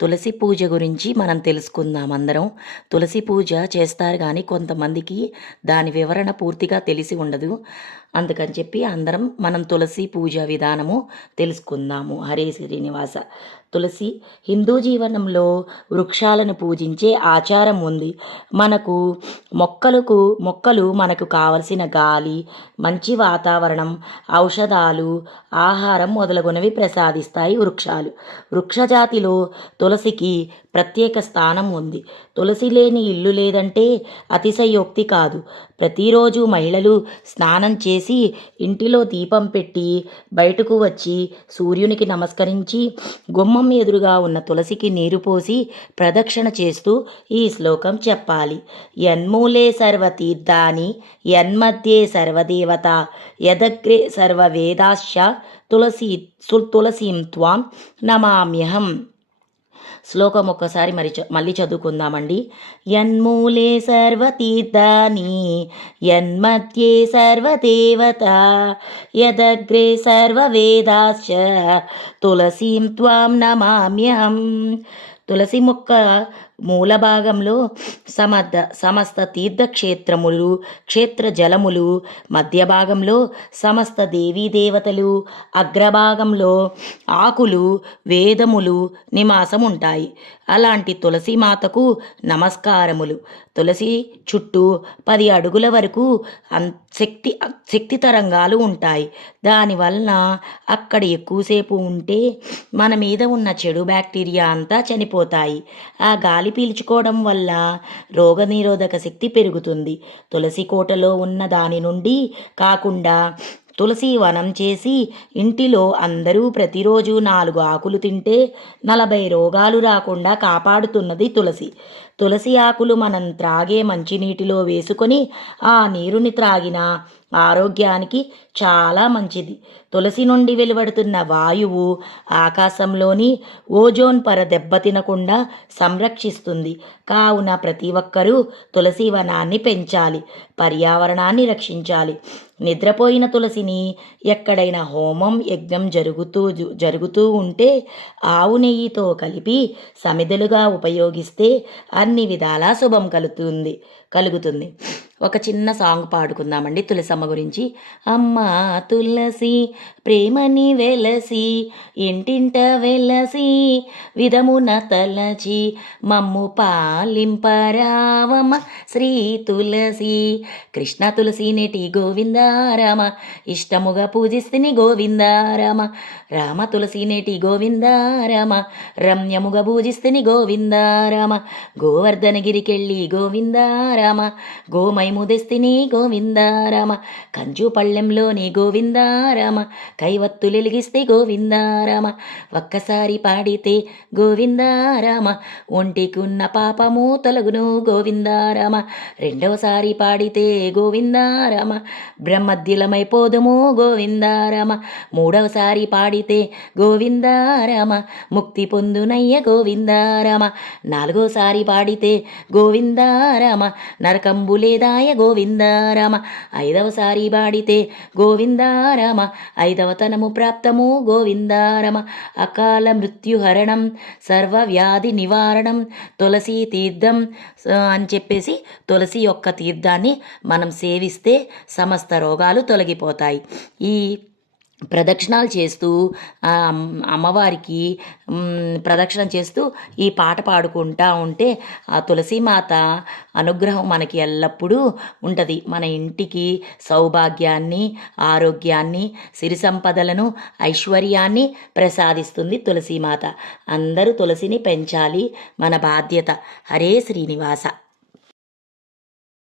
తులసి పూజ గురించి మనం తెలుసుకుందాం అందరం. తులసి పూజ చేస్తారు కానీ కొంతమందికి దాని వివరణ పూర్తిగా తెలిసి ఉండదు. అందుకని చెప్పి అందరం మనం తులసి పూజ విధానము తెలుసుకుందాము. హరే శ్రీనివాస. తులసి హిందూ జీవనంలో వృక్షాలను పూజించే ఆచారం ఉంది. మనకు మొక్కలు మనకు కావలసిన గాలి, మంచి వాతావరణం, ఔషధాలు, ఆహారం మొదలగునవి ప్రసాదిస్తాయి వృక్షాలు. వృక్షజాతిలో తులసికి ప్రత్యేక స్థానం ఉంది. తులసి లేని ఇల్లు లేదంటే అతిశయోక్తి కాదు. ప్రతిరోజు మహిళలు స్నానం చేసి ఇంటిలో దీపం పెట్టి బయటకు వచ్చి సూర్యునికి నమస్కరించి గుమ్మం ఎదురుగా ఉన్న తులసికి నీరు పోసి ప్రదక్షిణ చేస్తూ ఈ శ్లోకం చెప్పాలి. యన్మూలే సర్వతీర్థాని యన్మధ్యే సర్వదేవత యదగ్రే సర్వవేదాశ్చ తులసీం త్వాం నమామ్యహం. శ్లోకం ఒక్కసారి మళ్ళీ చదువుకుందామండి. యన్మూలే సర్వతీర్థాని యన్మధ్యే సర్వదేవత యదగ్రే సర్వవేదాశ్చ తులసీం త్వాం నమామ్యహం. తులసి మొక్క మూల భాగంలో సమస్త తీర్థక్షేత్రములు, క్షేత్ర జలములు, మధ్య భాగంలో సమస్త దేవీ దేవతలు, అగ్రభాగంలో ఆకులు, వేదములు నివాసం ఉంటాయి. అలాంటి తులసి మాతకు నమస్కారములు. తులసి చుట్టూ 10 అడుగుల వరకు శక్తి తరంగాలు ఉంటాయి. దానివలన అక్కడ ఎక్కువసేపు ఉంటే మన మీద ఉన్న చెడు బ్యాక్టీరియా అంతా చనిపోతాయి. ఆ గాలి పీల్చుకోవడం వల్ల రోగనిరోధక శక్తి పెరుగుతుంది. తులసి కోటలో ఉన్న దాని నుండి కాకుండా తులసి వనం చేసి ఇంటిలో అందరూ ప్రతిరోజు 4 ఆకులు తింటే 40 రోగాలు రాకుండా కాపాడుతున్నది తులసి. తులసి ఆకులు మనం త్రాగే మంచినీటిలో వేసుకొని ఆ నీరుని త్రాగిన ఆరోగ్యానికి చాలా మంచిది. తులసి నుండి వెలువడుతున్న వాయువు ఆకాశంలోని ఓజోన్ పొర దెబ్బతినకుండా సంరక్షిస్తుంది. కావున ప్రతి ఒక్కరూ తులసి వనాన్ని పెంచాలి, పర్యావరణాన్ని రక్షించాలి. నిద్రపోయిన తులసిని ఎక్కడైనా హోమం యజ్ఞం జరుగుతూ ఉంటే ఆవు నెయ్యితో కలిపి సమిధలుగా ఉపయోగిస్తే అన్ని విధాలా శుభం కలుగుతుంది. ఒక చిన్న సాంగ్ పాడుకుందామండి తులసమ్మ గురించి. అమ్మ తులసి ప్రేమని వెలసి ఇంటింట వెలసి విధమున తలచి మమ్ము పాలింపరావమ్మ శ్రీ తులసి. కృష్ణ తులసి నేటి గోవిందారామ ఇష్టముగా పూజిస్తుని గోవిందారామ. రామ తులసి నేటి గోవిందారామ రమ్యముగా పూజిస్తుని గోవిందారామ. గోవర్ధనగిరికెళ్ళి గోవిందారామ గోమైముదెస్తిని గోవిందారామ. కంచు పళ్ళెంలోని గోవిందారామ కైవత్తులెలిగిస్తే గోవిందారామ. ఒక్కసారి పాడితే గోవిందారామ ఒంటికున్న పాపము తొలగును గోవిందారామ. రెండవసారి పాడితే గోవిందారామ బ్రహ్మద్యులమైపోదుము గోవిందారామ. మూడవసారి పాడితే గోవిందారామ ముక్తి పొందునయ్య గోవిందారామ. నాలుగోసారి పాడితే గోవిందారామ నరకంబులేదాయ గోవిందారామ. ఐదవసారి పాడితే గోవిందారామ ఐదవతనము ప్రాప్తము గోవిందారామ. అకాల మృత్యుహరణం సర్వవ్యాధి నివారణం తులసి తీర్థం అని చెప్పేసి తులసి యొక్క తీర్థాన్ని మనం సేవిస్తే సమస్త రోగాలు తొలగిపోతాయి. ఈ ప్రదక్షిణాలు చేస్తూ అమ్మవారికి ప్రదక్షిణ చేస్తూ ఈ పాట పాడుకుంటూ ఉంటే ఆ తులసీమాత అనుగ్రహం మనకి ఎల్లప్పుడూ ఉంటుంది. మన ఇంటికి సౌభాగ్యాన్ని, ఆరోగ్యాన్ని, సిరి సంపదలను, ఐశ్వర్యాన్ని ప్రసాదిస్తుంది తులసీమాత. అందరూ తులసిని పెంచాలి, మన బాధ్యత. హరే శ్రీనివాస.